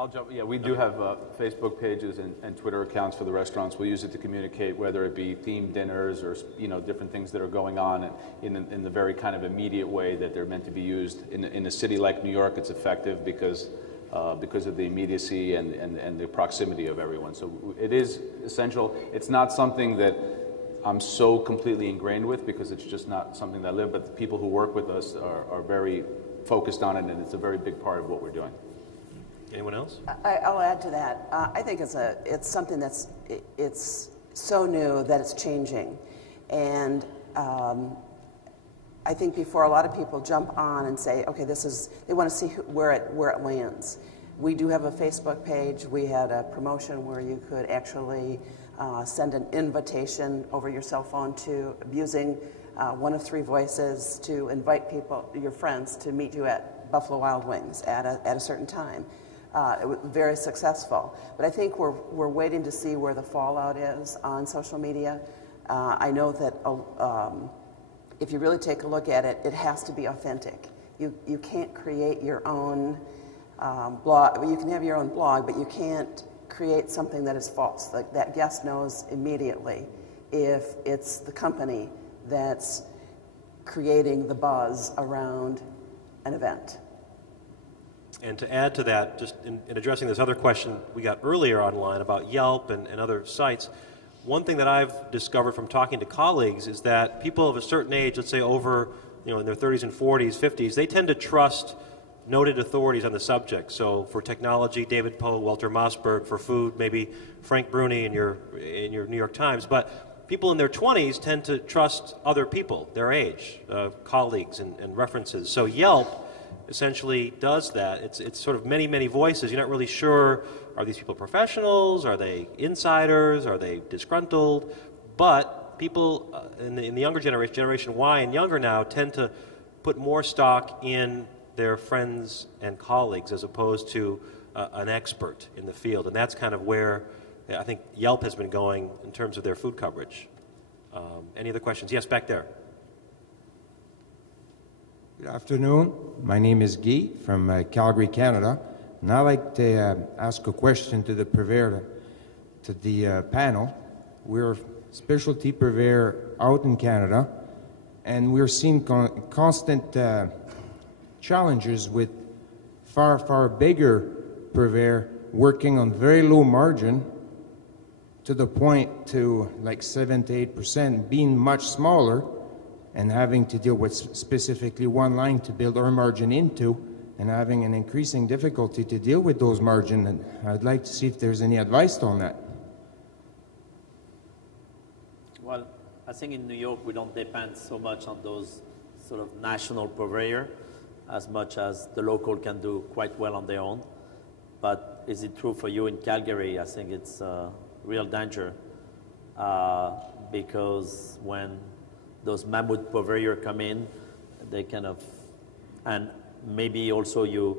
I'll jump. Yeah, we do have Facebook pages and Twitter accounts for the restaurants. We'll use it to communicate, whether it be themed dinners or different things that are going on in the very kind of immediate way that they're meant to be used. In a city like New York, it's effective because of the immediacy and the proximity of everyone. So it is essential. It's not something that I'm so completely ingrained with because it's just not something that I live. But the people who work with us are very focused on it, and it's a very big part of what we're doing. Anyone else? I'll add to that. I think it's something that's so new that it's changing, and I think before a lot of people jump on and say, okay, they want to see where it lands. We do have a Facebook page. We had a promotion where you could actually send an invitation over your cell phone to using one of three voices to invite people, your friends, to meet you at Buffalo Wild Wings at a certain time. It was very successful, but I think we're waiting to see where the fallout is on social media. I know that if you really take a look at it, it has to be authentic. You can't create your own blog. You can have your own blog, but you can't create something that is false. Like that guest knows immediately if it's the company that's creating the buzz around an event. And to add to that, just in addressing this other question we got earlier online about Yelp and other sites, one thing that I've discovered from talking to colleagues is that people of a certain age, let's say over, in their 30s and 40s, 50s, they tend to trust noted authorities on the subject. So for technology, David Poe, Walter Mossberg; for food, maybe Frank Bruni in your New York Times. But people in their 20s tend to trust other people, their age, colleagues and references. So Yelp essentially does that. It's sort of many voices. You're not really sure, are these people professionals? Are they insiders? Are they disgruntled? But people in the younger generation, Generation Y and younger now, tend to put more stock in their friends and colleagues as opposed to an expert in the field. And that's kind of where I think Yelp has been going in terms of their food coverage. Any other questions? Yes, back there. Good afternoon. My name is Guy from Calgary, Canada, and I'd like to ask a question to the purveyor, to the panel. We're specialty purveyor out in Canada, and we're seeing constant challenges with far bigger purveyor working on very low margin to the point to like 7 to 8%, being much smaller and having to deal with specifically one line to build our margin into, and having an increasing difficulty to deal with those margins. And I'd like to see if there's any advice on that. Well, I think in New York we don't depend so much on those sort of national purveyor as much as the local can do quite well on their own. But is it true for you in Calgary? I think it's a real danger because when those mammoth purveyor come in, they kind of, and maybe also your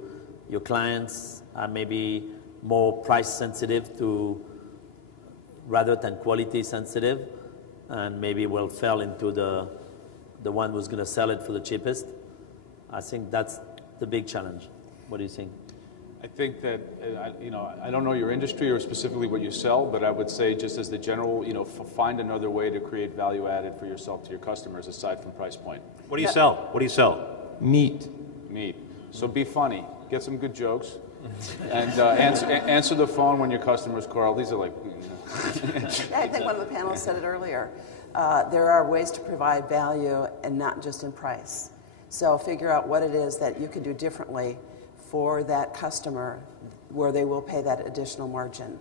clients are maybe more price sensitive to rather than quality sensitive, and maybe will fall into the one who's going to sell it for the cheapest. I think that's the big challenge. What do you think? I think that, I don't know your industry or specifically what you sell, but I would say just as the general, find another way to create value added for yourself to your customers aside from price point. What do you sell? What do you sell? Meat. So be funny. Get some good jokes. And answer the phone when your customers call. These are like... Yeah, I think one of the panelists said it earlier. There are ways to provide value and not just in price. So figure out what it is that you can do differently for that customer where they will pay that additional margin.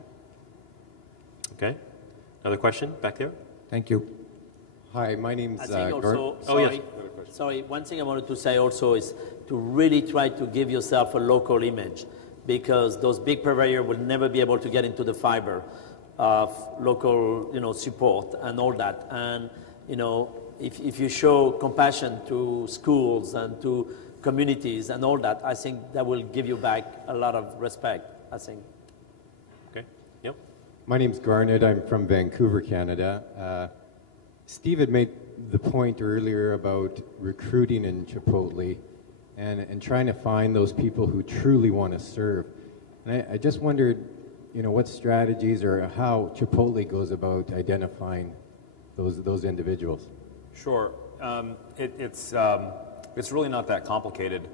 Okay. Another question back there? Thank you. Hi, my name's Gordon. Yes. Sorry, one thing I wanted to say also is to really try to give yourself a local image, because those big purveyors will never be able to get into the fiber of local, support and all that. And, if you show compassion to schools and to communities and all that, I think that will give you back a lot of respect, I think. Okay, yep. My name's Garnet. I'm from Vancouver, Canada. Steve had made the point earlier about recruiting in Chipotle and trying to find those people who truly want to serve. And I just wondered, what strategies or how Chipotle goes about identifying those individuals. Sure. It's really not that complicated.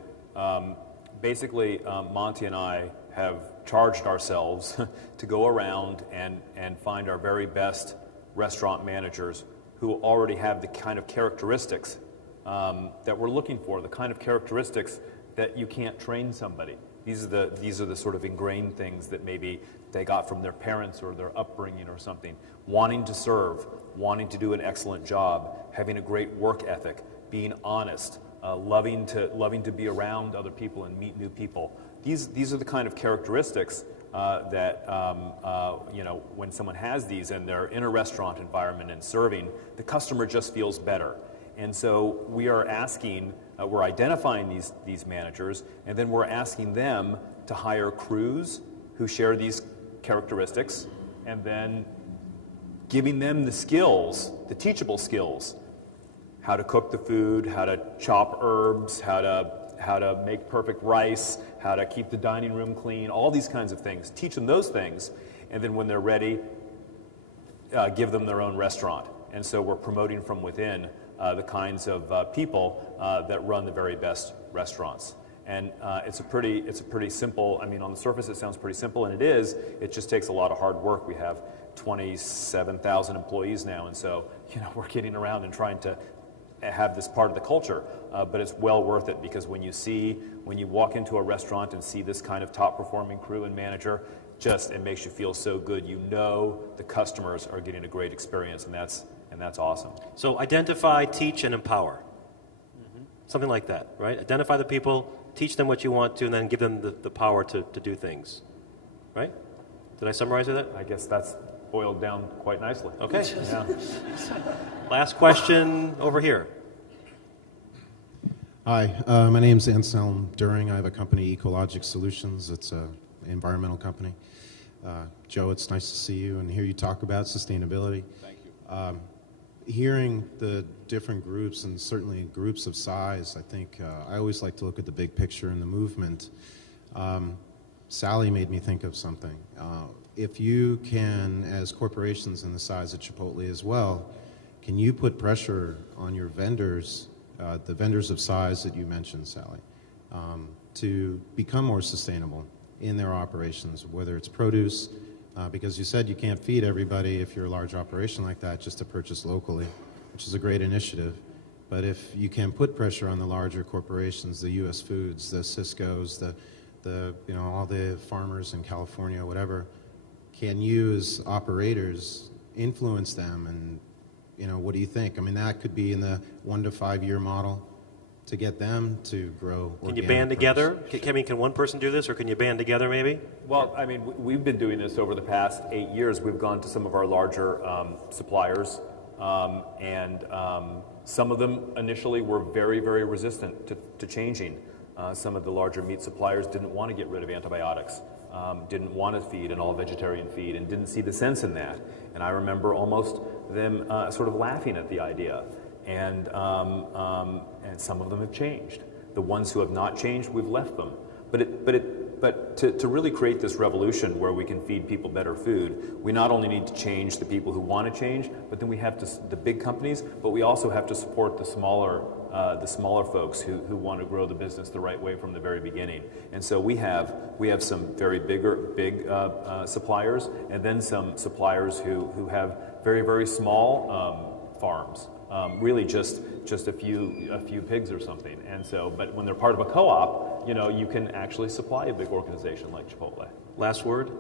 Basically, Monty and I have charged ourselves to go around and find our very best restaurant managers who already have the kind of characteristics that we're looking for, the kind of characteristics that you can't train somebody. These are the sort of ingrained things that maybe they got from their parents or their upbringing or something. Wanting to serve, wanting to do an excellent job, having a great work ethic, being honest, loving to be around other people and meet new people. These are the kind of characteristics that when someone has these and they're in a restaurant environment and serving, the customer just feels better. And so we are asking, we're identifying these managers, and then we're asking them to hire crews who share these characteristics, and then giving them the skills, the teachable skills, how to cook the food, how to chop herbs, how to make perfect rice, how to keep the dining room clean, all these kinds of things. Teach them those things, and then when they're ready, give them their own restaurant. And so we're promoting from within the kinds of people that run the very best restaurants. And it's a pretty simple, I mean, on the surface it sounds pretty simple, and it is. It just takes a lot of hard work. We have 27,000 employees now, and so we're getting around and trying to have this part of the culture, but it's well worth it, because when you walk into a restaurant and see this kind of top performing crew and manager, it makes you feel so good. The customers are getting a great experience, and that's awesome. So identify, teach, and empower. Mm-hmm. Something like that, right? Identify the people, teach them what you want to, and then give them the power to do things, right? Did I summarize that? I guess that's boiled down quite nicely. Okay. Yeah. Last question over here. Hi, my name's Anselm During. I have a company, Ecologic Solutions. It's an environmental company. Joe, it's nice to see you and hear you talk about sustainability. Thank you. Hearing the different groups, and certainly groups of size, I think I always like to look at the big picture and the movement. Sally made me think of something. If you can, as corporations in the size of Chipotle as well, can you put pressure on your vendors, the vendors of size that you mentioned, Sally, to become more sustainable in their operations, whether it's produce, because you said you can't feed everybody if you're a large operation like that just to purchase locally, which is a great initiative. But if you can put pressure on the larger corporations, the U.S. Foods, the Cisco's, all the farmers in California, whatever, can you as operators influence them? And what do you think? I mean, that could be in the 1 to 5 year model to get them to grow. Can you band together? Can one person do this, or can you band together maybe? Well, I mean, we've been doing this over the past 8 years. We've gone to some of our larger suppliers, and some of them initially were very, very resistant to changing. Some of the larger meat suppliers didn't want to get rid of antibiotics, didn't want to feed an all-vegetarian feed, and didn't see the sense in that. And I remember almost them sort of laughing at the idea. And some of them have changed. The ones who have not changed, we've left them. But to really create this revolution where we can feed people better food, we not only need to change the people who want to change, but then we have to, the big companies, but we also have to support the smaller folks who want to grow the business the right way from the very beginning. And so we have some very big suppliers, and then some suppliers who have very, very small farms. Really just a few pigs or something. And so, but when they're part of a co-op, you can actually supply a big organization like Chipotle. Last word?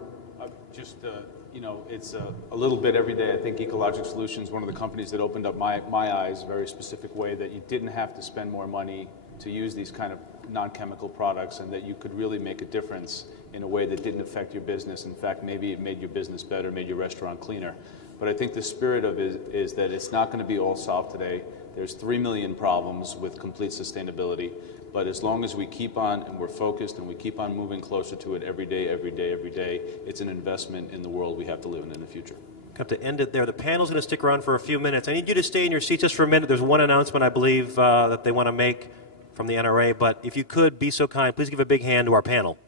It's a little bit every day. I think Ecologic Solutions, one of the companies that opened up my eyes, a very specific way that you didn't have to spend more money to use these kind of non-chemical products, and that you could really make a difference in a way that didn't affect your business. In fact, maybe it made your business better, made your restaurant cleaner. But I think the spirit of it is that it's not going to be all solved today. There's 3 million problems with complete sustainability. But as long as we keep on and we're focused and we keep on moving closer to it every day, it's an investment in the world we have to live in the future. Got to end it there. The panel's going to stick around for a few minutes. I need you to stay in your seats just for a minute. There's one announcement, I believe, that they want to make from the NRA. But if you could be so kind, please give a big hand to our panel.